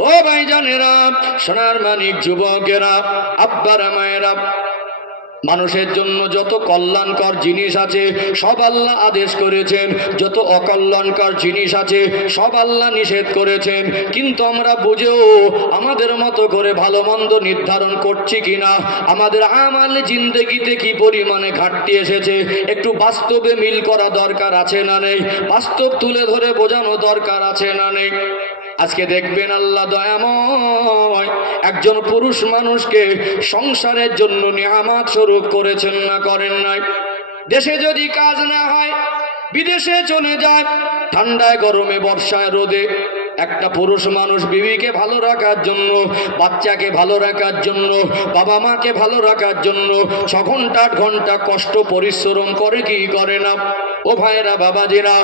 ও ভাইজানেরা সোনার মানিক যুবকেরা, আব্বারা, মায়েরা, মানুষের জন্য যত কল্যাণকর জিনিস আছে, সব আল্লাহ আদেশ করেছেন। যত অকল্যাণকর জিনিস আছে, সব আল্লাহ নিষেধ করেছেন। কিন্তু আমরা বুঝেও আমাদের মতো করে ভালো মন্দ নির্ধারণ করছি কিনা? আমাদের আমাল জিন্দগিতে কি পরিমাণে ঘাটতি এসেছে? একটু বাস্তবে মিল করা দরকার আছে না নেই? বাস্তব তুলে ধরে বোঝানো দরকার আছে না নেই? আজকে দেখবেন আল্লাহ দয়াময় একজন পুরুষ মানুষকে সংসারের জন্য নিয়ামাত স্বরূপ করেছেন না, করেন নাই। দেশে যদি কাজ না হয়, বিদেশে চলে যায়, ঠান্ডায়, গরমে, বর্ষায়, রোদে একটা পুরুষ মানুষ বিবিকে ভালো রাখার জন্য, বাচ্চাকে ভালো রাখার জন্য, বাবা মাকে ভালো রাখার জন্য ছ ঘণ্টা আট ঘণ্টা কষ্ট পরিশ্রম করে কি করে না? ও ভাইরা বাবাজিরা,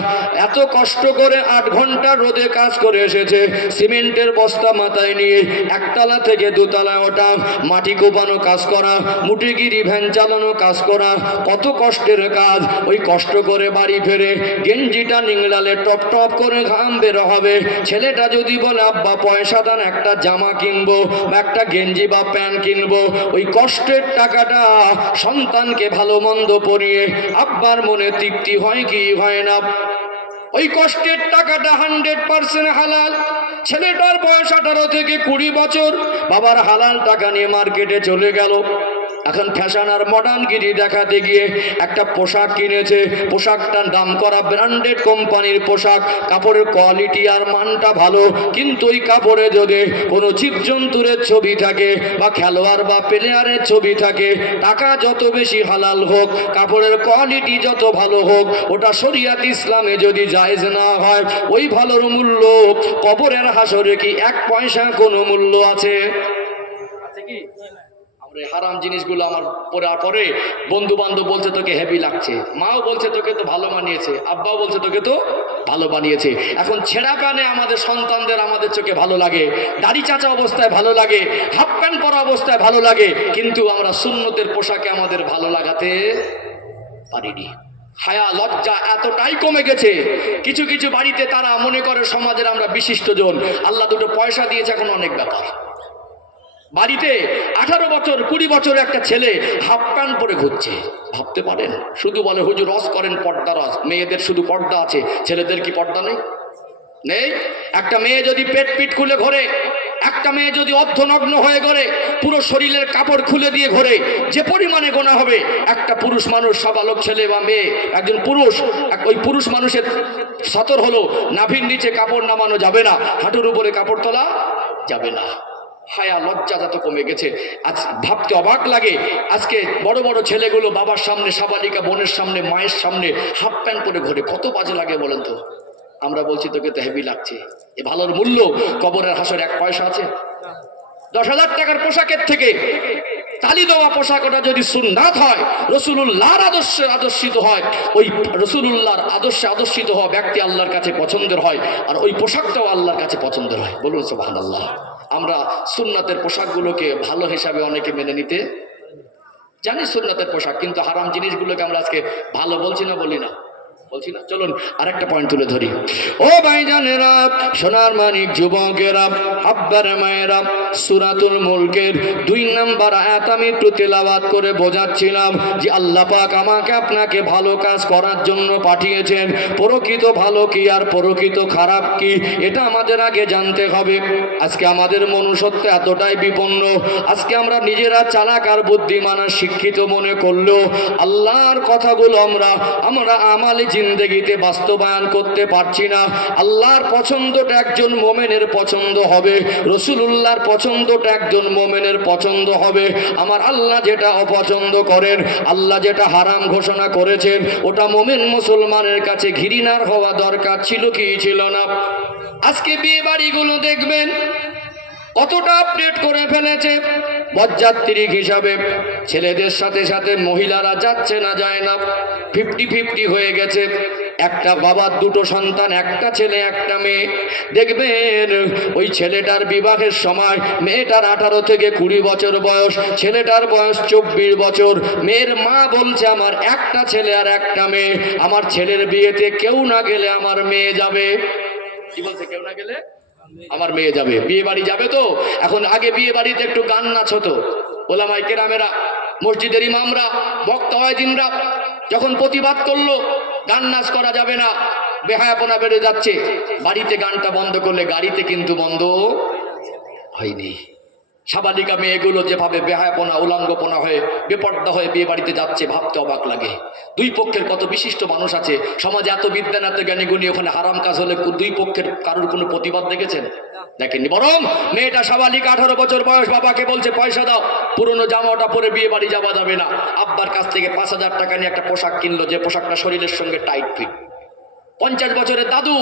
এত কষ্ট করে আট ঘণ্টা রোদে কাজ করে এসেছে, সিমেন্টের বস্তা মাথায় নিয়ে একতলা থেকে দোতলা ওঠা, মাটি কোপানো কাজ করা মুটিগিরি ভ্যান চালানো কাজ করা, কত কষ্টের কাজ। ওই কষ্ট করে বাড়ি ফেরে গেঞ্জিটা নিংড়ালে টপ টপ করে ঘাম বের হবে ছেলেটা যদি বলে, আব্বা, পয়সা দান, একটা জামা কিনবো, একটা গেঞ্জি বা প্যান্ট কিনবো, ওই কষ্টের টাকাটা সন্তানকে ভালো মন্দ পরিয়ে আব্বার মনে তৃপ্তি হয় কি হয় না? ওই কষ্টের টাকাটা হান্ড্রেড পার্সেন্ট হালাল। ছেলেটার বয়স আঠারো থেকে কুড়ি বছর, বাবার হালাল টাকা নিয়ে মার্কেটে চলে গেল। এখন ফ্যাশন আর মডার্ন গিরি দেখাতে গিয়ে একটা পোশাক কিনেছে। পোশাকটার দাম করা ব্র্যান্ডেড কোম্পানির পোশাক। কাপড়ের কোয়ালিটি আর মানটা ভালো। কিন্তু ওই কাপড়ে যদি কোনো জীবজন্তুরের ছবি থাকে বা খেলোয়াড় বা প্লেয়ারের ছবি থাকে, টাকা যত বেশি হালাল হোক, কাপড়ের কোয়ালিটি যত ভালো হোক, ওটা শরিয়াত ইসলামে যদি জায়েজ না হয়, ওই ভালোর মূল্য কবরের হাসরে কি এক পয়সা কোনো মূল্য আছে? আছে কি? হারাম জিনিসগুলো আমার পড়ার পরে বন্ধু বান্ধব বলছে তোকে হেভি লাগছে। মাও বলছে তোকে তো ভালো মানিয়েছে, আব্বাও বলছে তোকে তো ভালো বানিয়েছে এখন ছেঁড়া কানে আমাদের সন্তানদের আমাদের চোখে ভালো লাগে, দাড়ি চাচা অবস্থায় ভালো লাগে, হাফ প্যান্ট পরা অবস্থায় ভালো লাগে, কিন্তু আমরা সুন্নতের পোশাকে আমাদের ভালো লাগাতে পারিনি। হায়া, লজ্জা এতটাই কমে গেছে। কিছু কিছু বাড়িতে তারা মনে করে সমাজের আমরা বিশিষ্ট জন। আল্লাহ দুটো পয়সা দিয়েছে, এখন অনেক ব্যাপার। বাড়িতে আঠারো বছর, কুড়ি বছর একটা ছেলে হাফ প্যান্ট পরে ঘুরছে। ভাবতে পারেন? শুধু বলে, হুজুর, রস করেন পর্দা রস। মেয়েদের শুধু পর্দা আছে, ছেলেদের কি পর্দা নেই? নেই। একটা মেয়ে যদি পেট পিট খুলে ঘোরে, একটা মেয়ে যদি অর্ধনগ্ন হয়ে ঘরে, পুরো শরীরের কাপড় খুলে দিয়ে ঘোরে, যে পরিমাণে গোনা হবে, একটা পুরুষ মানুষ, সবালক ছেলে বা মেয়ে, একজন পুরুষ ওই পুরুষ মানুষের সতর হলো, নাভির নিচে কাপড় নামানো যাবে না, হাঁটুর উপরে কাপড় তোলা যাবে না। হায়া লজ্জা যত কমে গেছে, আজ ভাবতে অবাক লাগে। আজকে বড় বড় ছেলেগুলো বাবার সামনে সাবালিকা, বোনের সামনে, মায়ের সামনে হাফ প্যান্ট পরে ঘোরে। কত বাজে লাগে বলেন তো? আমরা বলছি, তোকে তো হেভি লাগছে। এ ভালোর মূল্য, কবরের হাসর এক পয়সা আছে। দশ হাজার টাকার পোশাকের থেকে তালি দেওয়া পোশাক ওটা যদি সুন্নাত হয়, রসুলুল্লাহর আদর্শে আদর্শিত হয়, ওই রসুলুল্লাহর আদর্শে আদর্শিত হওয়া ব্যক্তি আল্লাহর কাছে পছন্দের হয়, আর ওই পোশাকটাও আল্লাহর কাছে পছন্দের হয়। বলুন সোহান আল্লাহ আমরা সুন্নাতের পোশাকগুলোকে ভালো হিসাবে অনেকে মেনে নিতে জানি সুন্নাতের পোশাক, কিন্তু হারাম জিনিসগুলোকে আমরা আজকে ভালো বলছি না বলি না। বলছি না, চলুন, আরেকটা পয়েন্ট তুলে ধরি। ও ভাইজানেরা সোনার মানিক যুবকেরা, আব্বার মায়েরা, সুরাতুল মুলকের দুই নাম্বার আয়াত আমি একটু তেলাওয়াত করে বোঝাচ্ছিলাম যে আল্লাহ পাক আমাকে আপনাকে ভালো কাজ করার জন্য পাঠিয়েছেন। প্রকৃত ভালো কি আর প্রকৃত খারাপ কি, এটা আমাদের আগে জানতে হবে। আজকে আমাদের মনুষ্যত্ব এতটাই বিপন্ন, আজকে আমরা নিজেরা চালাক আর বুদ্ধিমান আর শিক্ষিত মনে করলেও আল্লাহর কথাগুলো আমরা আমরা আমালে জিন্দগিতে বাস্তবায়ন করতে পারছি না। আল্লাহর পছন্দটা একজন মোমেনের পছন্দ হবে। রসুলুল্লাহর পছন্দটা একজন মোমেনের পছন্দ হবে। আমার আল্লাহ যেটা অপছন্দ করেন, আল্লাহ যেটা হারাম ঘোষণা করেছেন, ওটা মোমেন মুসলমানের কাছে ঘৃণার হওয়া দরকার ছিল কি ছিল না? আজকে বিয়ে বাড়িগুলো দেখবেন, কতটা আপডেট করে ফেলেছে। বরযাত্রী হিসাবে ছেলেদের সাথে সাথে মহিলারা যাচ্ছে না, যায় না। ফিফটি ফিফটি হয়ে গেছে। একটা বাবার দুটো সন্তান, একটা ছেলে, একটা মেয়ে। দেখবেন, ওই ছেলেটার বিবাহের সময় মেয়েটার আঠারো থেকে কুড়ি বছর বয়স, ছেলেটার বয়স চব্বিশ বছর। মেয়ের মা বলছে, আমার একটা ছেলে আর একটা মেয়ে। আমার ছেলের বিয়েতে কেউ না গেলে আমার মেয়ে যাবে। কি বলছে, কেউ না গেলে? আমার মেয়ে যাবে। বিয়ে বাড়ি যাবে তো? এখন আগে বিয়ে বাড়িতে একটু গান নাচ হতো। ওলামাই কেরামেরা, মসজিদের ইমামরা, বক্তা দিনরা যখন প্রতিবাদ করল, গান নাচ করা যাবে না, বেহায়াপনা বেড়ে যাচ্ছে। বাড়িতে গানটা বন্ধ করলে গাড়িতে কিন্তু বন্ধ হয়নি। সাবালিকা মেয়েগুলো যেভাবে বেহায়াপনা, উলাঙ্গপনা হয়ে বেপর্দা হয়ে বিয়ে বাড়িতে যাচ্ছে, ভাবতে অবাক লাগে। দুই পক্ষের কত বিশিষ্ট মানুষ আছে? সমাজে এত বিদ্যান এত জ্ঞানী গুণী, ওখানে হারাম কাজ হলে দুই পক্ষের কারোর কোনো প্রতিবাদ দেখেছেন? দেখেননি। বরং মেয়েটা সাবালিকা আঠারো বছর বয়স, বাবাকে বলছে, পয়সা দাও, পুরনো জামাটা পরে বিয়ে বাড়ি যাওয়া যাবে না। আব্বার কাছ থেকে পাঁচ হাজার টাকা নিয়ে একটা পোশাক কিনলো, যে পোশাকটা শরীরের সঙ্গে টাইট ফিট পঞ্চাশ বছরের দাদু,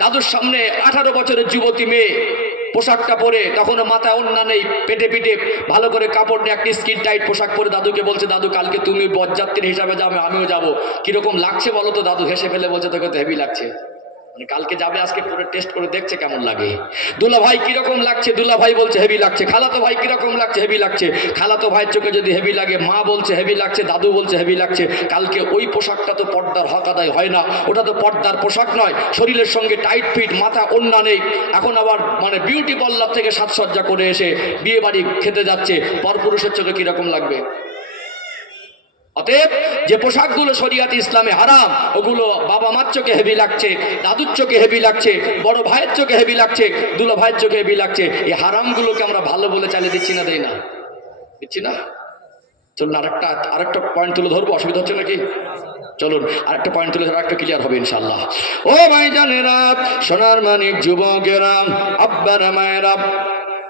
দাদুর সামনে আঠারো বছরের যুবতী মেয়ে। পোশাকটা পরে তখন মাথায় অন্য নেই, পেটে পিটে। ভালো করে কাপড় নিয়ে একটি স্কিন টাইট পোশাক পরে দাদুকে বলছে, দাদু, কালকে তুমি বরযাত্রী হিসাবে যাবে, আমিও যাব। কীরকম লাগছে বলো তো দাদু? হেসে ফেলে বলছে, তোকে তো হেভি লাগছে। মানে কালকে যাবে, আজকে পরে টেস্ট করে দেখছে কেমন লাগে। দুলা ভাই কীরকম লাগছে? দুলা ভাই বলছে হেভি লাগছে। খালাতো ভাই কীরকম লাগছে? হেভি লাগছে। খালাতো ভাইয়ের চোখে যদি হেভি লাগে, মা বলছে হেভি লাগছে। দাদু বলছে হেভি লাগছে। কালকে ওই পোশাকটা তো পর্দার হক আদায় হয় না। ওটা তো পর্দার পোশাক নয়, শরীরের সঙ্গে টাইট ফিট মাথা অন্যা নেই। এখন আবার মানে বিউটি পার্লার থেকে সাজসজ্জা করে এসে বিয়ে বাড়ি খেতে যাচ্ছে। পরপুরুষের চোখে কীরকম লাগবে? অতএব যে পোশাকগুলো শরিয়াতে ইসলামে হারাম, ওগুলো বাবা মার চোখে হেভি লাগছে, দাদুর চোখে হেভি লাগছে, বড় ভাইয়ের চোখে হেভি লাগছে, দুলো ভাইয়ের চোখে হেভি লাগছে, এই হারামগুলোকে আমরা ভালো বলে চালিয়ে দিচ্ছি না, দেই না? দিচ্ছি না? চলুন, আরেকটা আরেকটা পয়েন্ট তুলে ধরবো, অসুবিধা হচ্ছে নাকি? চলুন, আরেকটা পয়েন্ট তুলে ধরো একটা ক্লিয়ার হবে ইনশাল্লাহ ও ভাই জানেরা সোনার মানিক যুবকেরা, আব্বারা মায়েরা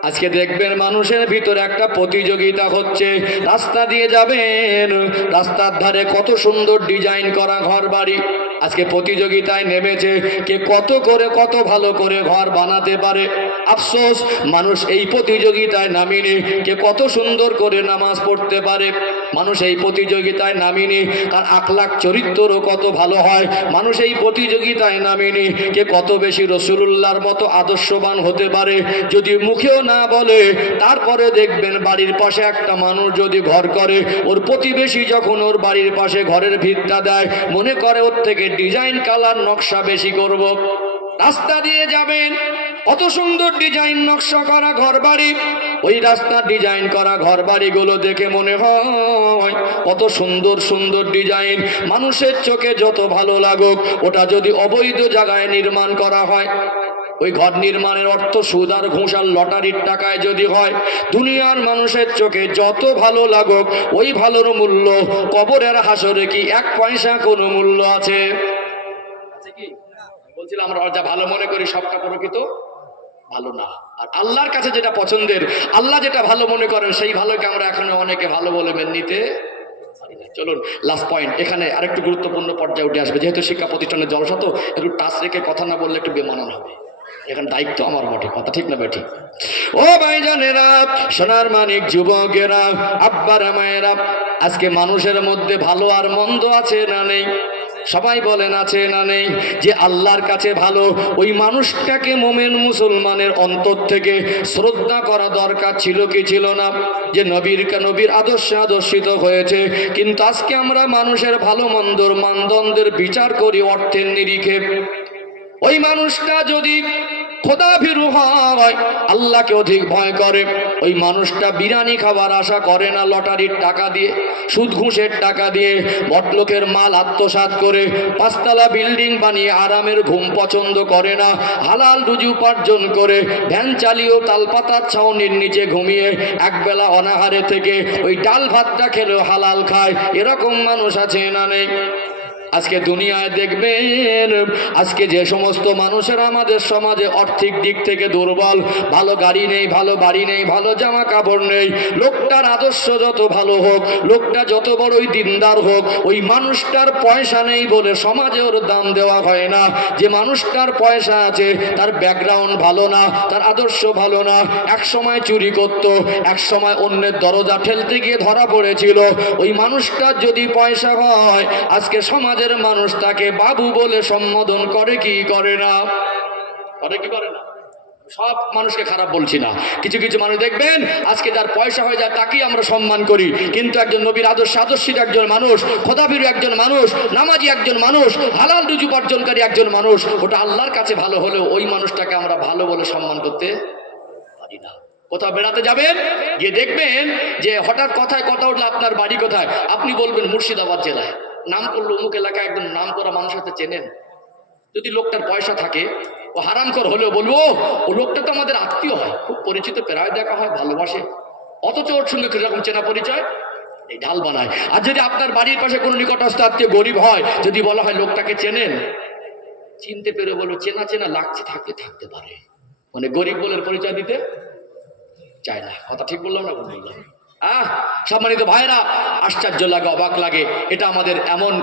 আজকে দেখবেন মানুষের ভিতরে একটা প্রতিযোগিতা হচ্ছে। রাস্তা দিয়ে যাবেন, রাস্তার ধারে কত সুন্দর ডিজাইন করা ঘর বাড়ি আজকে প্রতিযোগিতায় নেমেছে কে কত করে, কত ভালো করে ঘর বানাতে পারে। আফসোস, মানুষ এই প্রতিযোগিতায় নামিনি, কে কত সুন্দর করে নামাজ পড়তে পারে। মানুষ এই প্রতিযোগিতায় নামিনি, তার আখলাখ চরিত্রও কত ভালো হয়, মানুষ এই প্রতিযোগিতায় নামিনি, কে কত বেশি রসুল্লাহর মতো আদর্শবান হতে পারে, যদি মুখেও না বলে, তারপরে দেখবেন বাড়ির পাশে একটা মানুষ যদি ঘর করে, ওর প্রতিবেশী যখন ওর বাড়ির পাশে ঘরের ভিতটা দেয়, মনে করে ওর থেকে ডিজাইন কালার নকশা বেশি করব। রাস্তা দিয়ে যাবেন কত সুন্দর ডিজাইন নকশা করা ঘর বাড়ি ওই রাস্তার ডিজাইন করা ঘর বাড়িগুলো দেখে মনে হয় কত সুন্দর সুন্দর ডিজাইন। মানুষের চোখে যত ভালো লাগুক, ওটা যদি অবৈধ জায়গায় নির্মাণ করা হয়, ওই ঘর নির্মাণের অর্থ সুদ আর লটারির টাকায় যদি হয়, দুনিয়ার মানুষের চোখে যত ভালো লাগুক, ওই ভালোর মূল্য কবরের হাসরে কি এক পয়সা কোনো মূল্য আছে? বলছিলাম, আমরা যা ভালো মনে করি সবটা প্রকৃত। ভালো না। আর আল্লাহর কাছে যেটা পছন্দের, আল্লাহ যেটা ভালো মনে করেন, সেই ভালোকে আমরা এখনও অনেকে ভালো বলে নিতে চলুন লাস্ট পয়েন্ট এখানে আরেকটু গুরুত্বপূর্ণ পর্যায়ে উঠে আসবে। যেহেতু শিক্ষা প্রতিষ্ঠানের জলসা তো, একটু টাচ রেখে কথা না বললে একটু বেমানান হবে। এখানে দায়িত্ব আমার বটে, কথা ঠিক না বেঠি ও ভাই ভাইজানেরা সোনার মানিক যুবকেরা, আব্বারা, মায়েরা, আজকে মানুষের মধ্যে ভালো আর মন্দ আছে না নেই? সবাই বলেন, আছে না নেই? যে আল্লাহর কাছে ভালো, ওই মানুষটাকে মোমেন মুসলমানের অন্তর থেকে শ্রদ্ধা করা দরকার ছিল কি ছিল না? যে নবীর নবীর আদর্শে আদর্শিত হয়েছে। কিন্তু আজকে আমরা মানুষের ভালো মন্দর মানদণ্ডের বিচার করি অর্থের নিরিখে। ওই মানুষটা যদি খোদা ভীরু হয় আল্লাহকে অধিক ভয় করে। ওই মানুষটা বিরিয়ানি খাবার আশা করে না লটারির টাকা দিয়ে সুদ ঘুষের টাকা দিয়ে, বটলোকের মাল আত্মসাৎ করে, পাঁচতলা বিল্ডিং বানিয়ে আরামের ঘুম পছন্দ করে না, হালাল রুজি উপার্জন করে, ভ্যান চালিয়েও তালপাতার ছাউনির নিচে ঘুমিয়ে একবেলা অনাহারে থেকে ওই ডাল ভাতটা খেলেও হালাল খায়। এরকম মানুষ আছে না নেই। আজকে দুনিয়ায় দেখবেন, আজকে যে সমস্ত মানুষেরা আমাদের সমাজে আর্থিক দিক থেকে দুর্বল, ভালো গাড়ি নেই, ভালো বাড়ি নেই, ভালো জামা কাপড় নেই, লোকটার আদর্শ যত ভালো হোক, লোকটা যত বড়ই দিনদার হোক, ওই মানুষটার পয়সা নেই বলে সমাজে ওর দাম দেওয়া হয় না। যে মানুষটার পয়সা আছে, তার ব্যাকগ্রাউন্ড ভালো না, তার আদর্শ ভালো না, এক সময় চুরি করতো, এক সময় অন্যের দরজা ঠেলতে গিয়ে ধরা পড়েছিল। ওই মানুষটার যদি পয়সা হয়, আজকে সমাজের মানুষ তাকে বাবু বলে সম্বোধন করে কি করে না? করে কি করে না? সব মানুষকে খারাপ বলছি না। কিছু কিছু মানুষ দেখবেন, আজকে যার পয়সা হয়ে যায় তাকেই আমরা সম্মান করি। কিন্তু একজন নবীর আদর্শ, আদর্শিত একজন মানুষ খোদাবিরু একজন মানুষ, নামাজি একজন মানুষ, হালাল রুজু উপার্জনকারী একজন মানুষ, ওটা আল্লাহর কাছে ভালো হলেও ওই মানুষটাকে আমরা ভালো বলে সম্মান করতে পারি না। কোথাও বেড়াতে যাবেন, গিয়ে দেখবেন যে হঠাৎ কথায় কথা উঠলে আপনার বাড়ি কোথায়? আপনি বলবেন মুর্শিদাবাদ জেলায়। নাম করল অমুক এলাকায় একদম নাম করা মানুষ হাতে চেনেন? যদি লোকটার পয়সা থাকে, ও হারামকর হলেও বলব ও লোকটা তো আমাদের আত্মীয় হয়, খুব পরিচিত, প্রায় দেখা হয়, ভালোবাসে। অথচ ওর সঙ্গে কীরকম চেনা পরিচয়? এই ঢাল বানায়। আর যদি আপনার বাড়ির পাশে কোনো নিকটস্থ আত্মীয় গরিব হয়, যদি বলা হয় লোকটাকে চেনেন? চিনতে পেরে বলব, চেনা চেনা লাগছে, থাকতে থাকতে পারে। মানে গরিব বলে পরিচয় দিতে চায় না। কথা ঠিক বললাম না বললাম? আহ, সম্মানিত ভাইরা আশ্চর্য লাগে, অবাক লাগে। এটা আমাদের এমন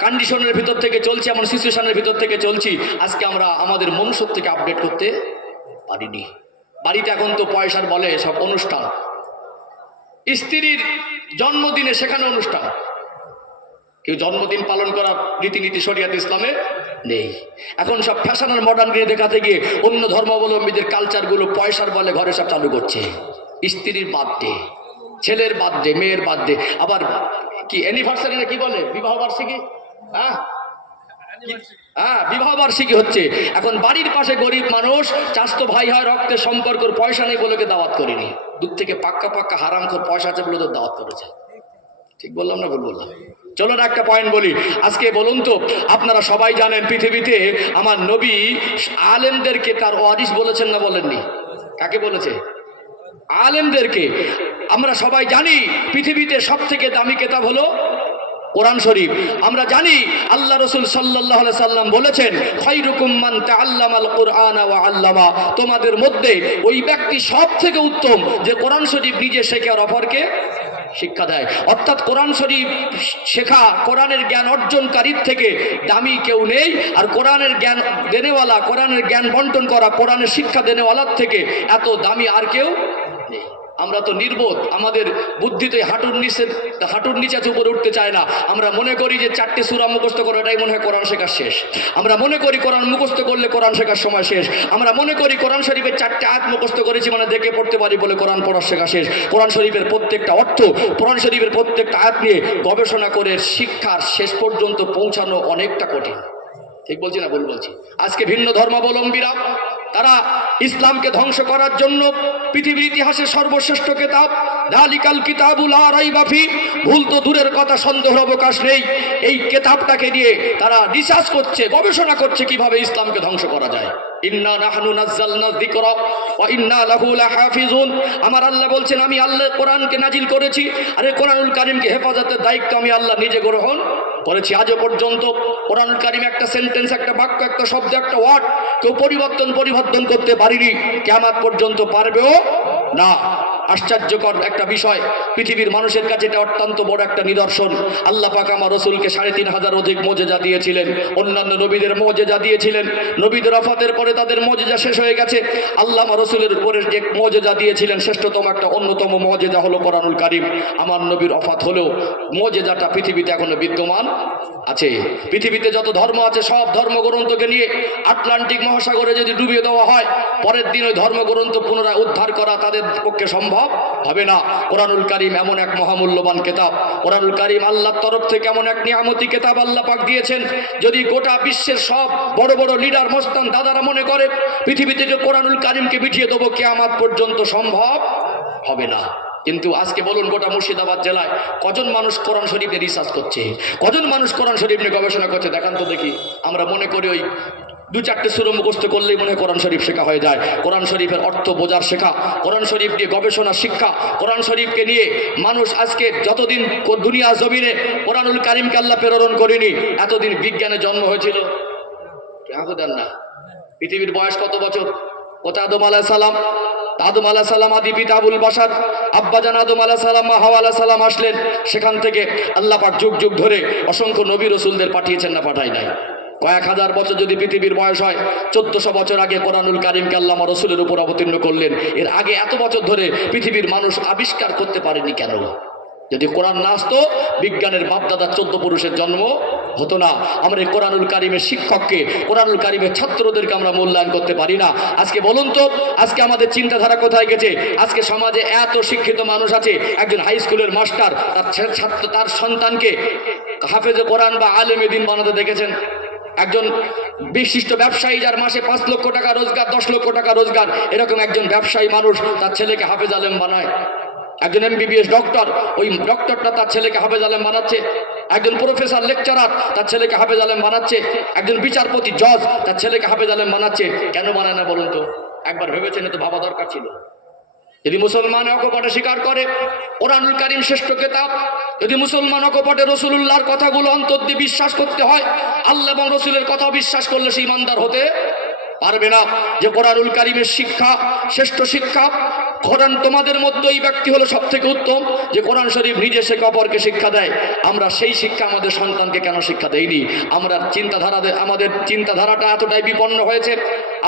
কন্ডিশনের ভিতর থেকে চলছে, এমন সিচুয়েশনের ভিতর থেকে চলছি। আজকে আমরা আমাদের মনুষ্য থেকে আপডেট করতে পারিনি। বাড়িতে এখন তো পয়সার বলে সব অনুষ্ঠান। স্ত্রীর জন্মদিনে সেখানে অনুষ্ঠান। কেউ জন্মদিন পালন করার রীতিনীতি শরিয়াত ইসলামে নেই। এখন সব ফ্যাশনের মডার্ন গিয়ে দেখাতে গিয়ে অন্য ধর্মাবলম্বীদের কালচারগুলো পয়সার বলে ঘরে সব চালু করছে। স্ত্রীর বার্থডে, ছেলের বার্থডে, মেয়ের বার্থডে, আবার কি অ্যানিভার্সারি না কি বলে? বিবাহ বার্ষিকী? হ্যাঁ? হ্যাঁ বিবাহ বার্ষিকী হচ্ছে। এখন বাড়ির পাশে গরিব মানুষ চাস্তো ভাই হয় রক্তের সম্পর্ক পয়সা নেই বলে দাওয়াত করিনি। দূর থেকে পাক্কা পাক্কা হারাম করে পয়সা আছে বলে তো দাওয়াত করেছে। ঠিক বললাম না ভুল বললাম? চলো না একটা পয়েন্ট বলি। আজকে বলুন তো, আপনারা সবাই জানেন পৃথিবীতে আমার নবী আলেমদেরকে তার ওয়ারিস বলেছেন না বলেননি? কাকে বলেছে? আলেমদেরকে। আমরা সবাই জানি পৃথিবীতে সব থেকে দামি কেতাব হলো কোরআন শরীফ। আমরা জানি আল্লাহ রসুল সাল্লাহ সাল্লাম বলেছেন খৈরুকুম্মান আল্লামাল কোরআন ওয়া আল্লামা। তোমাদের মধ্যে ওই ব্যক্তি সব থেকে উত্তম যে কোরআন শরীফ নিজে শেখে আর অপরকে শিক্ষা দেয়। অর্থাৎ কোরআন শরীফ শেখা কোরআনের জ্ঞান অর্জনকারীর থেকে দামি কেউ নেই আর কোরআনের জ্ঞান দেনেওয়ালা, কোরআনের জ্ঞান বন্টন করা, কোরআনের শিক্ষা দেনেওয়ালার থেকে এত দামি আর কেউ আমরা তো নির্বোধ, আমাদের বুদ্ধিতে হাঁটুর নিচে হাঁটুর নিচে উপরে উঠতে চায় না। আমরা মনে করি যে চারটে সুরা মুখস্থ করে এটাই মনে হয় কোরআন শেখার শেষ। আমরা মনে করি কোরআন মুখস্থ করলে কোরআন শেখার সময় শেষ। আমরা মনে করি কোরআন শরীফের চারটে আয়াত মুখস্থ করেছি মানে দেখে পড়তে পারি বলে কোরআন পড়ার শেখা শেষ। কোরআন শরীফের প্রত্যেকটা অর্থ, কোরআন শরীফের প্রত্যেকটা আয়াত নিয়ে গবেষণা করে শিক্ষার শেষ পর্যন্ত পৌঁছানো অনেকটা কঠিন। ঠিক বলছি না ভুল বলছি? আজকে ভিন্ন ধর্মাবলম্বীরা তারা ইসলামকে ধ্বংস করার জন্য পৃথিবীর ইতিহাসের সর্বশ্রেষ্ঠ কেতাব, দালিকাল কিতাবুল আরাইবাফি ভুল তো দূরের কথা, সন্দেহের অবকাশ নেই। এই কেতাবটাকে নিয়ে তারা রিসার্চ করছে, গবেষণা করছে কীভাবে ইসলামকে ধ্বংস করা যায়। ইন্না ইন্না লাহু আমার আল্লাহ বলছেন, আমি আল্লাহ কোরআনকে নাজিল করেছি। আর কোরআনুল কারীমকে হেফাজতের দায়িত্ব আমি আল্লাহ নিজে গ্রহণ করেছি আজও পর্যন্ত কোরআন কারিম একটা সেন্টেন্স একটা বাক্য, একটা শব্দ, একটা ওয়ার্ড কেউ পরিবর্তন পরিবর্তন করতে পারিনি। কেমন পর্যন্ত পারবেও না। আশ্চর্যকর একটা বিষয়। পৃথিবীর মানুষের কাছে এটা অত্যন্ত বড় একটা নিদর্শন। আল্লাহ পাক আমার রসুলকে সাড়ে তিন হাজার অধিক মজেজা দিয়েছিলেন। অন্যান্য নবীদের মজেজা দিয়েছিলেন। নবীদের অফাতের পরে তাদের মজেজা শেষ হয়ে গেছে। আল্লাহ রসুলের উপরে যে মজেজা দিয়েছিলেন, শ্রেষ্ঠতম একটা অন্যতম মজেজা হলো কোরআনুল কারিম। আমার নবীর অফাত হলেও মজেজাটা পৃথিবীতে এখনও বিদ্যমান আছে। পৃথিবীতে যত ধর্ম আছে, সব ধর্মগ্রন্থকে নিয়ে আটলান্টিক মহাসাগরে যদি ডুবিয়ে দেওয়া হয়, পরের দিন ওই ধর্মগ্রন্থ পুনরায় উদ্ধার করা তাদের পক্ষে সম্ভব হবে না, কোরআনুল কারিম এমন এক মহামূল্যবান কেতাব। কোরআনুল কারিম আল্লাহর তরফ থেকে এমন এক নিয়ামতি কেতাব আল্লাহ পাক দিয়েছেন। যদি গোটা বিশ্বের সব বড় বড় লিডার মস্তান দাদারা মনে করে পৃথিবীতে যে কোরআনুল কারিমকে বিঠিয়ে দেবো, কেয়ামাত পর্যন্ত সম্ভব হবে না। কিন্তু আজকে বলুন, গোটা মুর্শিদাবাদ জেলায় কজন মানুষ কোরআন শরীফে রিসার্চ করছে? কজন মানুষ কোরআন শরীফ নিয়ে গবেষণা করছে? দেখান তো দেখি। আমরা মনে করি ওই দু চারটে সুর মুখস্থ করলেই মনে কোরআন শরীফ শেখা হয়ে যায়। কোরআন শরীফের অর্থ বোঝার শেখা, কোরআন শরীফ নিয়ে গবেষণা শিক্ষা, কোরআন শরীফকে নিয়ে মানুষ আজকে যতদিন দুনিয়া জমিনে কোরআনুল কারিমকে আল্লাহ প্রেরণ করিনি, এতদিন বিজ্ঞানের জন্ম হয়েছিল। দেন না। পৃথিবীর বয়স কত বছর? কোথায় আদম আলাহ সালাম? আদম আলাহ সালাম আদি পিতা আবুল বাসার আব্বাজান আদম আলাহ সালাম হাওয়া আলাহ সালাম আসলেন। সেখান থেকে আল্লাহ পাক যুগ যুগ ধরে অসংখ্য নবী রসুলদের পাঠিয়েছেন না পাঠাই নাই। কয়েক হাজার বছর যদি পৃথিবীর বয়স হয়, চোদ্দশো বছর আগে কোরআনুল কারিমকে আল্লাহ রসুলের উপর অবতীর্ণ করলেন। এর আগে এত বছর ধরে পৃথিবীর মানুষ আবিষ্কার করতে পারেনি কেন? যদি কোরআন না আসতো, বিজ্ঞানের বাপদাদা চোদ্দ পুরুষের জন্ম হতো না। আমরা এই কোরআনুল কারিমের শিক্ষককে, কোরআনুল কারিমের ছাত্রদেরকে আমরা মূল্যায়ন করতে পারি না। আজকে বলুন তো, আজকে আমাদের চিন্তাধারা কোথায় গেছে? আজকে সমাজে এত শিক্ষিত মানুষ আছে, একজন হাই স্কুলের মাস্টার, তার ছাত্র, তার সন্তানকে হাফেজে কোরআন বা আলেমে দিন বানাতে দেখেছেন। একজন বিশিষ্ট ব্যবসায়ী যার মাসে পাঁচ লক্ষ টাকা রোজগার, দশ লক্ষ টাকা রোজগার, এরকম একজন ব্যবসায়ী মানুষ তার ছেলেকে হাফেজ আলেম বানায়। একজন এমবিবিএস ডক্টর, ওই ডক্টরটা তার ছেলেকে হাফেজ আলেম বানাচ্ছে। একজন প্রফেসর, লেকচারার, তার ছেলেকে হাফেজ আলেম বানাচ্ছে। একজন বিচারপতি, জজ, তার ছেলেকে হাফেজ আলেম বানাচ্ছে। কেন বানায় না বলুন তো? একবার ভেবেছেন তো ভাবা দরকার ছিল। যদি মুসলমান অকপটে স্বীকার করে, কোরআনুল কারিম শ্রেষ্ঠ কেতাব, যদি মুসলমান অকপটে রসুলুল্লাহর কথাগুলো অন্তর দিয়ে বিশ্বাস করতে হয়, আল্লাহ এবং রসুলের কথা বিশ্বাস করলে সে ইমানদার হতে পারবে না। যে কোরআনুল কারিমের শিক্ষা, শ্রেষ্ঠ শিক্ষা কোরআন তোমাদের মধ্যে এই ব্যক্তি হলো সব থেকে উত্তম, যে কোরআন শরীফ নিজে সে অপরকে শিক্ষা দেয়। আমরা সেই শিক্ষা আমাদের সন্তানকে কেন শিক্ষা দেইনি? আমরা চিন্তাধারা আমাদের চিন্তাধারাটা এতটাই বিপন্ন হয়েছে,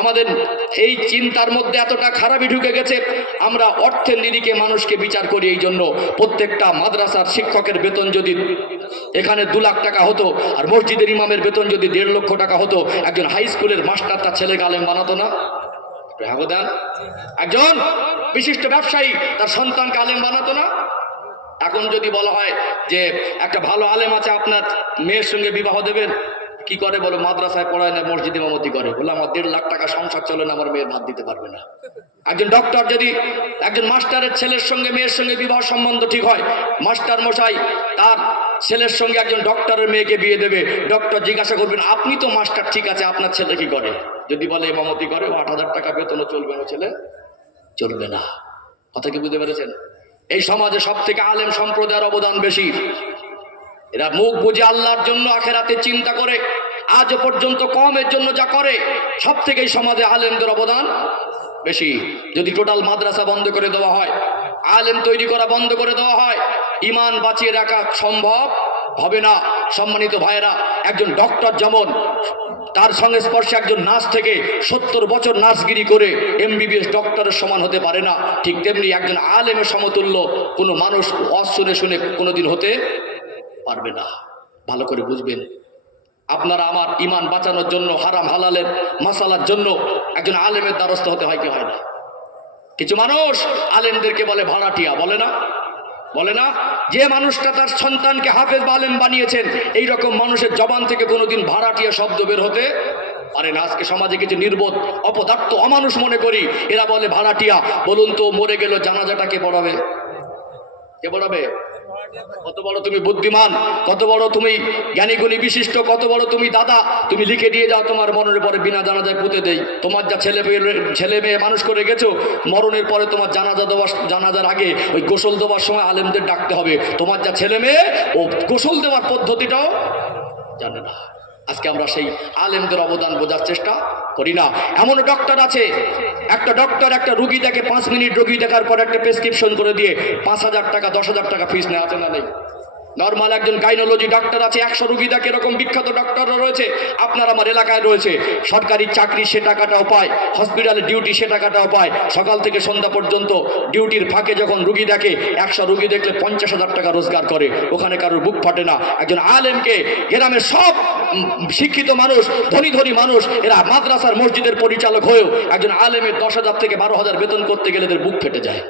আমাদের এই চিন্তার মধ্যে এতটা খারাপই ঢুকে গেছে, আমরা অর্থের নিরিখে মানুষকে বিচার করি এই জন্য। প্রত্যেকটা মাদ্রাসার শিক্ষকের বেতন যদি এখানে দু লাখ টাকা হতো, আর মসজিদের ইমামের বেতন যদি দেড় লক্ষ টাকা হতো, একজন হাই স্কুলের মাস্টার তার ছেলেকে আলেম বানাতো না? ব্যবধান একজন বিশিষ্ট ব্যবসায়ী, তার সন্তানকে আলেম বানাতো না। এখন যদি বলা হয় যে একটা ভালো আলেম আছে, আপনার মেয়ের সঙ্গে বিবাহ দেবেন, কি করে বলো, মাদ্রাসায় পড়ায় না মসজিদ ইমামতি করে? বলে আমার দেড় লাখ টাকা সংসার চলে না, আমার মেয়ের ভাত দিতে পারবে না। একজন ডক্টর যদি একজন মাস্টারের ছেলের সঙ্গে, মেয়ের সঙ্গে বিবাহ সম্বন্ধ ঠিক হয়, মাস্টার মশাই তার ছেলের সঙ্গে একজন ডক্টরের মেয়েকে বিয়ে দেবে। ডক্টর জিজ্ঞাসা করবেন, আপনি তো মাস্টার, ঠিক আছে, আপনার ছেলে কি করে? যদি বলে ইমামতি করে আট হাজার টাকা বেতনও চলবে না ছেলে। চলবে না। কথা কি বুঝতে পেরেছেন? এই সমাজে সব থেকে আলেম সম্প্রদায়ের অবদান বেশি। এরা মুখ বুঝে আল্লাহর জন্য আখেরাতে চিন্তা করে, আজ পর্যন্ত কমের জন্য যা করে সব থেকে এই সমাজে আলেমদের অবদান বেশি। যদি টোটাল মাদ্রাসা বন্ধ করে দেওয়া হয়, আলেম তৈরি করা বন্ধ করে দেওয়া হয়, ইমান বাঁচিয়ে রাখা সম্ভব হবে না। সম্মানিত ভাইয়েরা, একজন ডক্টর যেমন তার সঙ্গে স্পর্শে একজন নার্স থেকে সত্তর বছর নার্সগিরি করে এমবিবিএস ডক্টরের সমান হতে পারে না। ঠিক তেমনি একজন আলেমের সমতুল্য কোনো মানুষ অজ শুনে শুনে কোনোদিন হতে পারবে না। ভালো করে বুঝবেন। আপনারা আমার ইমান বাঁচানোর জন্য, হারাম হালালের মশালার জন্য একজন আলেমের দ্বারস্থ হতে হয় কি হয় না? কিছু মানুষ আলেমদেরকে বলে ভাড়াটিয়া, বলে না? বলে না? যে মানুষটা তার সন্তানকে হাফেজ বালেম বানিয়েছেন এই রকম মানুষের জবান থেকে কোনোদিন ভাড়াটিয়া শব্দ বের হতে পারে না। আজকে সমাজে কিছু নির্বোধ, অপদার্থ, অমানুষ মনে করি, এরা বলে ভাড়াটিয়া, বলুন তো মরে গেল, জানাজাটা কে পড়াবে? কে পড়াবে? কত বড় তুমি বুদ্ধিমান, কত বড় তুমি জ্ঞানী গুণী বিশিষ্ট, কত বড় তুমি দাদা, তুমি লিখে দিয়ে যাও তোমার মরণের পরে বিনা জানাজায় পুঁতে দেই। তোমার যা ছেলে মেয়ে ছেলে মেয়ে মানুষ করে গেছো, মরণের পরে তোমার জানাজা দেওয়ার, জানাজার আগে ওই গোসল দেওয়ার সময় আলেমদের ডাকতে হবে। তোমার যা ছেলে মেয়ে, ও গোসল দেওয়ার পদ্ধতিটাও জানে না। আজকে আমরা সেই আলেমদের অবদান বোঝার চেষ্টা করি না। এমন ডক্টর আছে একটা ডক্টর একটা রুগী দেখে পাঁচ মিনিট রুগী দেখার পর একটা প্রেসক্রিপশন করে দিয়ে পাঁচ হাজার টাকা, দশ হাজার টাকা ফিস নেওয়া আছে না নেই? নর্মাল একজন গাইনোলজি ডাক্তার আছে, একশো রুগী দেখে এরকম বিখ্যাত ডাক্তাররা রয়েছে, আপনার আমার এলাকায় রয়েছে। সরকারি চাকরি সে টাকাটাও পায় হসপিটালে ডিউটি সে টাকাটাও পায়। সকাল থেকে সন্ধ্যা পর্যন্ত ডিউটির ফাঁকে যখন রুগী দেখে, একশো রুগী দেখলে পঞ্চাশ হাজার টাকা রোজগার করে। ওখানে কারোর বুক ফাটে না। একজন আলেমকে গ্রামের সব শিক্ষিত মানুষ, ধনী ধনী মানুষ, এরা মাদ্রাসার মসজিদের পরিচালক হয়েও একজন আলেমের দশ হাজার থেকে বারো হাজার বেতন করতে গেলে এদের বুক ফেটে যায়।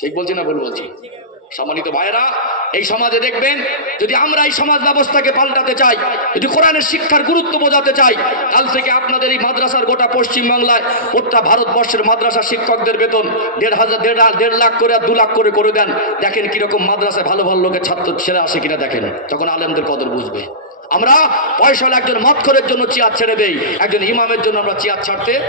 ঠিক বলছি না ভুল বলছি? সম্মানিত ভাইয়েরা, এই সমাজে দেখবেন, যদি আমরা এই সমাজ ব্যবস্থাকে পাল্টাতে চাই, যদি কোরআনের শিক্ষার গুরুত্ব বোঝাতে চাই, কাল থেকে আপনাদের এই মাদ্রাসার গোটা পশ্চিমবাংলায় গোটা ভারতবর্ষের মাদ্রাসা শিক্ষকদের বেতন দেড় হাজার, দেড় দেড় লাখ করে আর দু লাখ করে করে দেন। দেখেন কীরকম মাদ্রাসায় ভালো ভালো লোকের ছাত্র ছেলে আসে কিনা দেখেন। তখন আলেমদের কদর বুঝবে। আমরা পয়সা একজন মৎখরের জন্য চেয়ার ছেড়ে দেই, একজন ইমামের জন্য আমরা চেয়ার ছাড়তে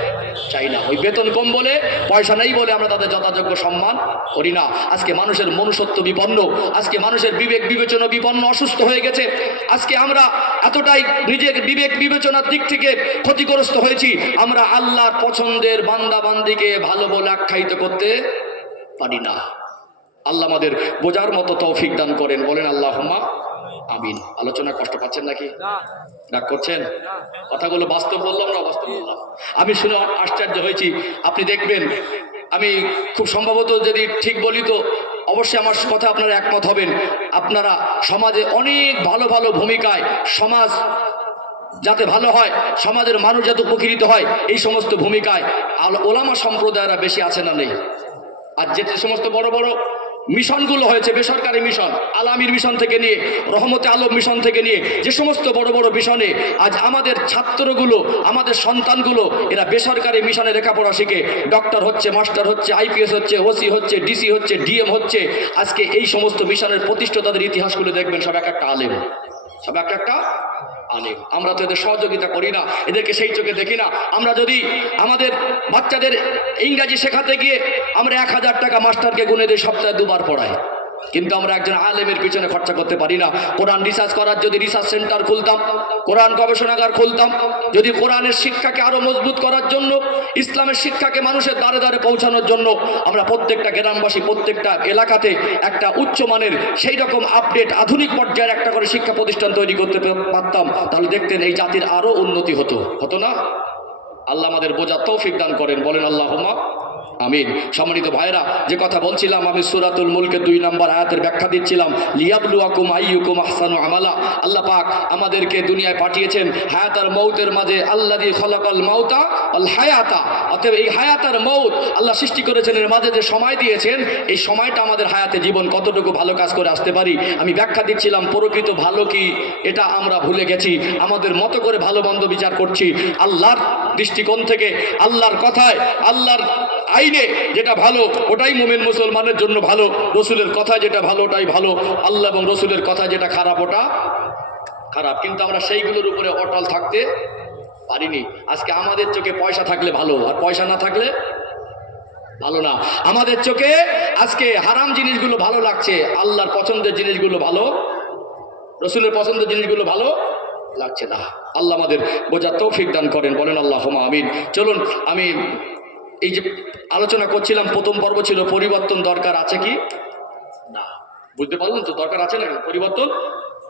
চাই না। ওই বেতন কম বলে, পয়সা নেই বলে আমরা তাদের যথাযোগ্য সম্মান করি না। আজকে মানুষের মনুষ্যত্ব বিপন্ন, আজকে মানুষের বিবেক বিবেচনা বিপন্ন, অসুস্থ হয়ে গেছে। আজকে আমরা এতটাই নিজের বিবেক বিবেচনার দিক থেকে ক্ষতিগ্রস্ত হয়েছি, আমরা আল্লাহর পছন্দের বান্দা বান্দিকে ভালো বলে আখ্যায়িত করতে পারি না। আল্লাহ আমাদের বোঝার মতো তৌফিক দান করেন। বলেন আল্লাহ আমিন। আলোচনা কষ্ট পাচ্ছেন নাকি? রাগ করছেন? কথাগুলো বাস্তব বললাম না বাস্তব বললাম? আমি শুনে আশ্চর্য হয়েছি। আপনি দেখবেন আমি খুব সম্ভবত যদি ঠিক বলি তো অবশ্যই আমার কথা আপনারা একমত হবেন। আপনারা সমাজে অনেক ভালো ভালো ভূমিকায় সমাজ যাতে ভালো হয় সমাজের মানুষ যাতে উপকৃত হয় এই সমস্ত ভূমিকায় আল- ওলামা সম্প্রদায়রা বেশি আছে না নেই? আর যে সমস্ত বড় বড় মিশনগুলো হয়েছে, বেসরকারি মিশন আলামির মিশন থেকে নিয়ে, রহমতে আলম মিশন থেকে নিয়ে, যে সমস্ত বড় বড় মিশনে আজ আমাদের ছাত্রগুলো, আমাদের সন্তানগুলো, এরা বেসরকারি মিশনে লেখাপড়া শিখে ডক্টর হচ্ছে মাস্টার হচ্ছে আইপিএস হচ্ছে ওসি হচ্ছে ডিসি হচ্ছে ডিএম হচ্ছে, আজকে এই সমস্ত মিশনের প্রতিষ্ঠাতাদের ইতিহাসগুলো দেখবেন, সব এক একটা আলেম, সব এক একটা আলেম। আমরা তো এদের সহযোগিতা করি না, এদেরকে সেই চোখে দেখি না। আমরা যদি আমাদের বাচ্চাদের ইংরাজি শেখাতে গিয়ে আমরা এক হাজার টাকা মাস্টারকে গুনে দিই সপ্তাহে দুবার পড়াই। কিন্তু আমরা একজন আলেমের পিছনে খরচা করতে পারি না। কোরআন রিসার্চ করার যদি রিসার্চ সেন্টার খুলতাম, কোরআন গবেষণাগার খুলতাম, যদি কোরআনের শিক্ষাকে আরও মজবুত করার জন্য, ইসলামের শিক্ষাকে মানুষের দ্বারে দ্বারে পৌঁছানোর জন্য আমরা প্রত্যেকটা গ্রামবাসী, প্রত্যেকটা এলাকাতে একটা উচ্চমানের সেই রকম আপডেট আধুনিক পর্যায়ের একটা করে শিক্ষা প্রতিষ্ঠান তৈরি করতে পারতাম, তাহলে দেখতেন এই জাতির আরও উন্নতি হতো। হতো না? আল্লাহ আমাদের বোঝা তৌফিক দান করেন। বলেন আল্লাহ আমিন। সম্মানিত ভাইরা যে কথা বলছিলাম, আমি সুরাতুল মুলকে দুই নম্বর আয়াতের ব্যাখ্যা দিচ্ছিলাম, লিয়াবলুয়াকুম আইয়ুকুম আহসানু আমালা। আল্লাহ পাক আমাদেরকে দুনিয়ায় পাঠিয়েছেন হায়াত আর মৌতের মাঝে আল্লাহ দিয়ে খলাকাল মাউতা আল হায়াতা। অতএব এই হায়াত আর মৌত আল্লাহ সৃষ্টি করেছেন, এর মাঝে যে সময় দিয়েছেন, এই সময়টা আমাদের হায়াতে জীবন কতটুকু ভালো কাজ করে আসতে পারি, আমি ব্যাখ্যা দিচ্ছিলাম, প্রকৃত ভালো কি, এটা আমরা ভুলে গেছি, আমাদের মতো করে ভালো মন্দ বিচার করছি, আল্লাহর দৃষ্টিকোণ থেকে, আল্লাহর কথায়, আল্লাহর আইনে যেটা ভালো, ওটাই মোমেন মুসলমানের জন্য ভালো। রসুলের কথা যেটা ভালো, ওটাই ভালো। আল্লাহ এবং রসুলের কথা যেটা খারাপ, ওটা খারাপ। কিন্তু আমরা সেইগুলোর উপরে অটল থাকতে পারিনি। আজকে আমাদের চোখে পয়সা থাকলে ভালো, আর পয়সা না থাকলে ভালো না। আমাদের চোখে আজকে হারাম জিনিসগুলো ভালো লাগছে, আল্লাহর পছন্দের জিনিসগুলো ভালো, রসুলের পছন্দের জিনিসগুলো ভালো লাগছে না। আল্লাহ আমাদের বোঝার তৌফিক দান করেন, বলেন আল্লাহ আমিন। চলুন, আমি এই যে আলোচনা করছিলাম, প্রথম পর্ব ছিল পরিবর্তন দরকার আছে কি? না। বুঝতে পারলেন তো দরকার আছে না পরিবর্তন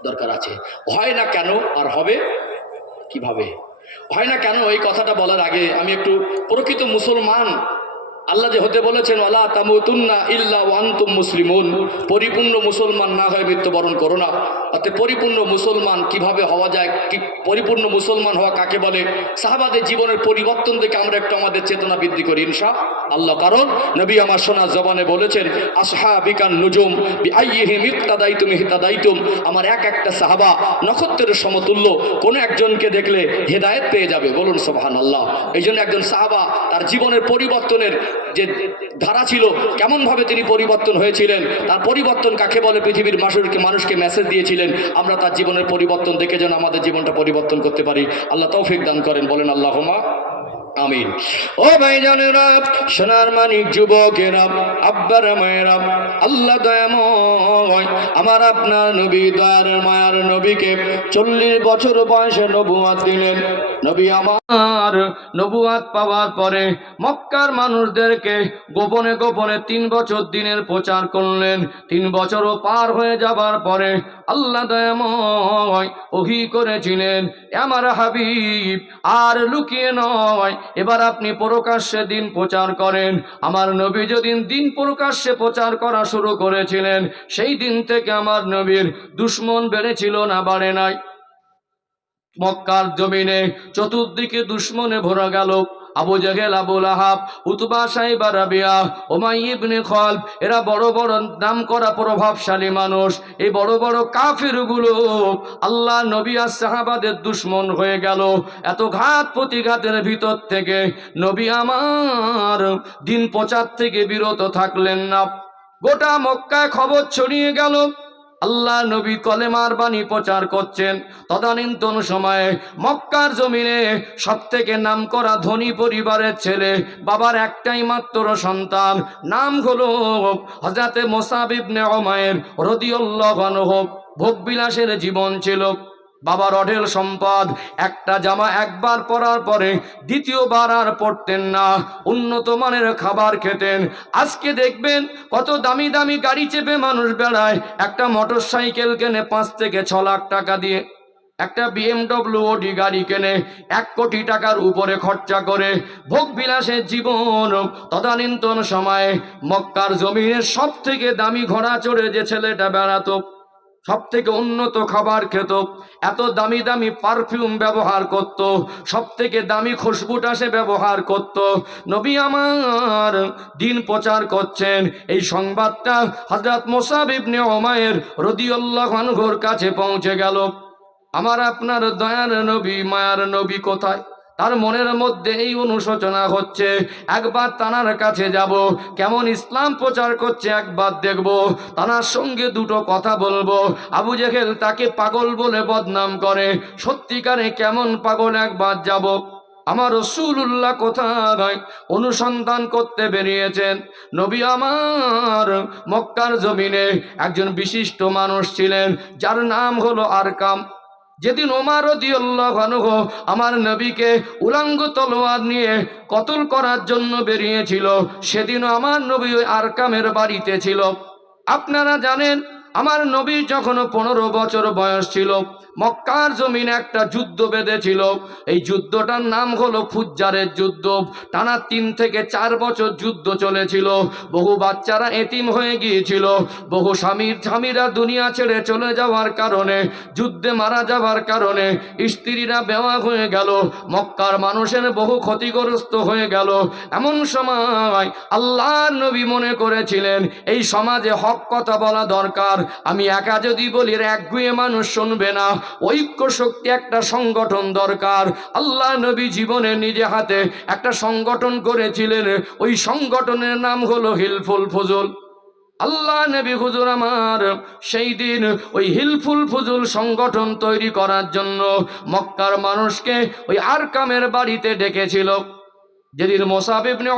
দরকার আছে। হয় না কেন আর হবে কীভাবে? হয় না কেন? এই কথাটা বলার আগে আমি একটু প্রকৃত মুসলমান আল্লাহ যে হতে বলেছেন, ওয়ালা তামুতুন্না ইল্লা ওয়ান্তুম মুসলিমুন। পরিপূর্ণ মুসলমান না হয়ে মৃত্যুবরণ করো না। অর্থাৎ পরিপূর্ণ মুসলমান কীভাবে হওয়া যায়? কি পরিপূর্ণ মুসলমান হওয়া কাকে বলে? সাহাবাদের জীবনের পরিবর্তন থেকে আমরা একটু আমাদের চেতনা বৃদ্ধি করি, ইনশা আল্লাহ। কারণ নবী আমার সোনা জবানে বলেছেন আসহা বিকান নুজুম আইহিম ইত্তাদাইতুম ইহতাদাইতুম। আমার এক একটা সাহাবা নক্ষত্রের সমতুল্য, কোনো একজনকে দেখলে হেদায়েত পেয়ে যাবে। বলুন সোহান আল্লাহ এই জন্য একজন সাহাবা তার জীবনের পরিবর্তনের যে ধারা ছিল, কেমনভাবে তিনি পরিবর্তন হয়েছিলেন, তার পরিবর্তন কাকে বলে পৃথিবীর মানুষকে মানুষকে মেসেজ দিয়েছিলেন, আমরা তার জীবনের পরিবর্তন দেখে যেন আমাদের জীবনটা পরিবর্তন করতে পারি। আল্লাহ তৌফিক দান করেন, বলেন আল্লাহমা আমিন। ও ভাইজানেরা সোনার মানিক যুবকেরা, আব্বার মায়েরা, আল্লাহ দয়াময়, আমার আপনার নবী, দয়ার মায়ার নবীকে চল্লিশ বছর বয়সে নবুয়াত দিলেন। নবী আমার নবুয়াত পাওয়ার পরে মক্কার মানুষদেরকে গোপনে গোপনে তিন বছর দিনের প্রচার করলেন। তিন বছরও পার হয়ে যাবার পরে আল্লাহ দয়াময় ওহি করেছিলেন, আমার হাবিব, আর লুকিয়ে নয়, এবার আপনি প্রকাশ্যে দিন প্রচার করেন। আমার নবী যেদিন দিন প্রকাশ্যে প্রচার করা শুরু করেছিলেন, সেই দিন থেকে আমার নবীর দুশ্মন বেড়েছিল না, বাড়ে নাই। মক্কার জমিনে চতুর্দিকে দুশ্মনে ভরা গেল। আবু জাহেল আবুল আহাব উতবা, সাইবা, রাবিয়া ওমাই ইবনে খলব এরা বড় বড় নাম করা প্রভাবশালী মানুষ। এই বড় বড় কাফিরগুলো আল্লাহ, নবী আর সাহাবাদের দুশ্মন হয়ে গেল। এত ঘাত প্রতিঘাতের ভিতর থেকে নবী আমার দিন প্রচার থেকে বিরত থাকলেন না। গোটা মক্কায় খবর ছড়িয়ে গেল। আল্লাহ নবী কলেমার বাণী প্রচার করছেন। তদানীন্তন সময়ে মক্কার জমিনে সব থেকে নাম করা ধনী পরিবারের ছেলে, বাবার একটাই মাত্র সন্তান, নাম হলো হজরতে মোসাবিবনে অমায়ের রদিউল্লাহ হোক ভোগবিলাসের জীবন ছিল। বাবার অঢেল সম্পদ। একটা জামা একবার পরার পরে দ্বিতীয়বার আর পরতেন না। উন্নত মানের খাবার খেতেন। আজকে দেখবেন কত দামি দামি গাড়ি চেপে মানুষ বেড়ায়। একটা মোটর সাইকেল কেনে পাঁচ থেকে ছ লাখ টাকা দিয়ে। একটা বিএমডব্লিউ ওডি গাড়ি কেনে এক কোটি টাকার উপরে খরচা করে। ভোগ বিলাসের জীবন তদানীন্তন সময়ে মক্কার জমিনের সব থেকে দামি ঘোড়া চড়ে যে ছেলেটা বেড়াতো সব থেকে উন্নত খাবার খেত, এত দামি দামি পারফিউম ব্যবহার করত সব থেকে দামি খুশবুটা সে ব্যবহার করত। নবী আমার দিন প্রচার করছেন, এই সংবাদটা হজরত মোসাব ইবনে ওমায়ের রদিউল্লাহ কাছে পৌঁছে গেল। আমার আপনার দয়ার নবী, মায়ার নবী কোথায়? তার মনের মধ্যে এই অনুশোচনা হচ্ছে, একবার তানার কাছে যাব, কেমন ইসলাম প্রচার করছে একবার দেখব, তানার সঙ্গে দুটো কথা বলব, আবু জেহেল তাকে পাগল বলে বদনাম করে, সত্যিকারে কেমন পাগল একবার যাব। আমার রসুল্লাহ কোথায়? অনুসন্ধান করতে বেরিয়েছেন। নবী আমার মক্কার জমিনে একজন বিশিষ্ট মানুষ ছিলেন, যার নাম হলো আরকাম। যেদিন ওমার দিয়াল্লাহ আমার নবীকে উলাঙ্গ তলোয়ার নিয়ে কতল করার জন্য বেরিয়েছিল সেদিন আমার নবী ওই আরকামের বাড়িতে ছিল। আপনারা জানেন আমার নবী যখন পনেরো বছর বয়স ছিল, মক্কার জমিনে একটা যুদ্ধ বেঁধেছিল। এই যুদ্ধটার নাম হলো ফুজ্জারের যুদ্ধ। টানা তিন থেকে চার বছর যুদ্ধ চলেছিল। বহু বাচ্চারা এতিম হয়ে গিয়েছিল। বহু স্বামীর স্বামীরা দুনিয়া ছেড়ে চলে যাওয়ার কারণে, যুদ্ধে মারা যাওয়ার কারণে স্ত্রীরা বেওয়া হয়ে গেল। মক্কার মানুষের বহু ক্ষতিগ্রস্ত হয়ে গেল। এমন সময় আল্লাহর নবী মনে করেছিলেন, এই সমাজে হক কথা বলা দরকার। আমি একা যদি বলি, একগুয়ে মানুষ শুনবে না। ঐক্য শক্তি একটা সংগঠন দরকার। আল্লাহ নবী জীবনে নিজে হাতে একটা সংগঠন করেছিলেন। ওই সংগঠনের নাম হলো হিলফুল ফজল। আল্লাহ নবী হুজুর আমার, সেই দিন ওই হিলফুল ফুজুল সংগঠন তৈরি করার জন্য মক্কার মানুষকে ওই আরকামের বাড়িতে ডেকেছিল। যেদিন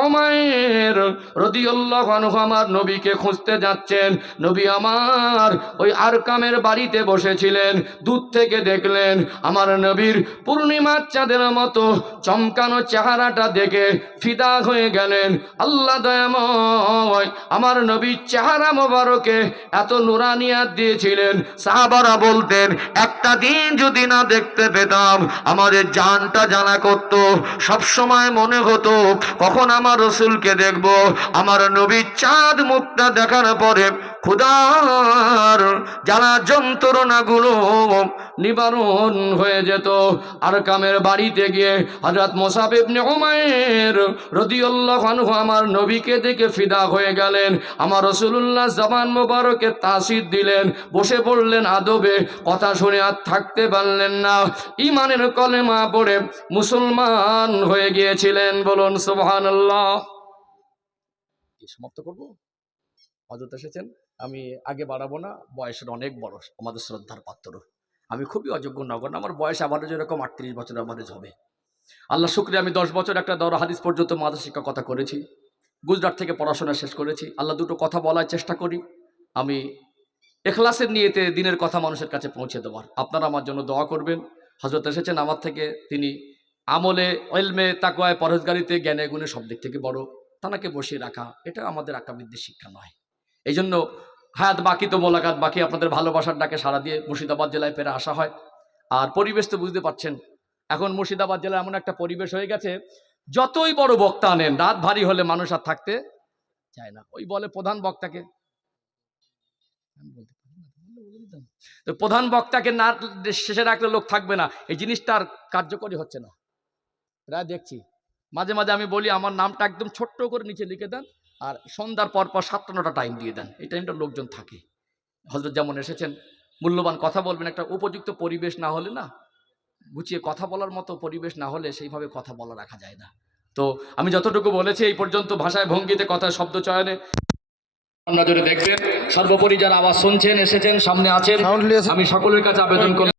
উমাইর রাদিয়াল্লাহু আনহু আমার নবীকে খুঁজতে যাচ্ছেন, নবী আমার ওই আরকামের বাড়িতে বসেছিলেন, দূর থেকে দেখলেন আমার নবীর পূর্ণিমার চাঁদের মতো চমকানো চেহারাটা দেখে ফিদা হয়ে গেলেন। আল্লাহ দয়াময় আমার নবীর চেহারা মোবারকে এত নুরানিয়াত দিয়েছিলেন। সাহাবারা বলতেন, একটা দিন যদি না দেখতে পেতাম আমাদের জানটা জানা করত। সবসময় মনে হতো কখন আমার রসুলকে দেখব? আমার নবী চাঁদ মুখটা দেখার পরে খুদার জ্বালা যন্ত্রণাগুলো নিবারণ হয়ে যেত। আর কামের বাড়িতে গিয়ে হজরত মোসাব ইবনে উমায়ের রদিউল্লাহ আনহু আমার নবীকে দেখে ফিদা হয়ে গেলেন। আমার রসুল্লাহ জবান মোবারকে তাসির দিলেন। বসে পড়লেন আদবে। কথা শুনে আর থাকতে পারলেন না। ইমানের কলেমা পড়ে মুসলমান হয়ে গিয়েছিলেন। বলুন, সুবহানাল্লাহ। সমাপ্ত করব? হজরত এসেছেন? আমি আগে বাড়াবো না, বয়সের অনেক বড় আমাদের শ্রদ্ধার পাত্র। আমি খুবই অযোগ্য নগর আমার বয়স আবারও যেরকম আটত্রিশ বছর আবারেজ হবে। আল্লাহ শুক্রিয়া আমি দশ বছর একটা দর হাদিস পর্যন্ত শিক্ষা কথা করেছি, গুজরাট থেকে পড়াশোনা শেষ করেছি। আল্লাহ দুটো কথা বলার চেষ্টা করি, আমি এখলাসের নিয়েতে দিনের কথা মানুষের কাছে পৌঁছে দেওয়ার। আপনারা আমার জন্য দোয়া করবেন। হজরত এসেছেন আমার থেকে, তিনি আমলে ওয়েলমে তাকুয়ায় পরহজগারিতে, জ্ঞানে, গুণে সব দিক থেকে বড়। তানাকে বসিয়ে রাখা, এটা আমাদের আকাবিদ্যের শিক্ষা নয়। এই জন্য হায়াত বাকি তো মোলাকাত বাকি, আপনাদের ভালোবাসার ডাকে সারা দিয়ে মুর্শিদাবাদ জেলায় পেরে আসা হয়। আর পরিবেশ তো বুঝতে পারছেন, এখন মুর্শিদাবাদ জেলায় এমন একটা পরিবেশ হয়ে গেছে, যতই বড় বক্তা আনেন, রাত ভারী হলে মানুষ আর থাকতে চায় না। ওই বলে প্রধান বক্তাকে। তো প্রধান বক্তাকে না শেষে রাখলে লোক থাকবে না, এই জিনিসটা আর কার্যকরী হচ্ছে না। প্রায় দেখছি। মাঝে মাঝে আমি বলি, আমার নামটা একদম ছোট্ট করে নিচে লিখে দেন আর সন্ধ্যার পর পর সাতটা নটা টাইম দিয়ে দেন। এই টাইমটা লোকজন থাকে। হজরত যেমন এসেছেন মূল্যবান কথা বলবেন একটা উপযুক্ত পরিবেশ না হলে না গুছিয়ে কথা বলার মতো পরিবেশ না হলে সেইভাবে কথা বলা রাখা যায় না। তো আমি যতটুকু বলেছি এই পর্যন্ত ভাষায় ভঙ্গিতে কথা শব্দ চয়নে। আপনারা যদি দেখবেন সর্বোপরি যারা আওয়াজ শুনছেন এসেছেন সামনে আছেন আমি সকলের কাছে আবেদন করলাম।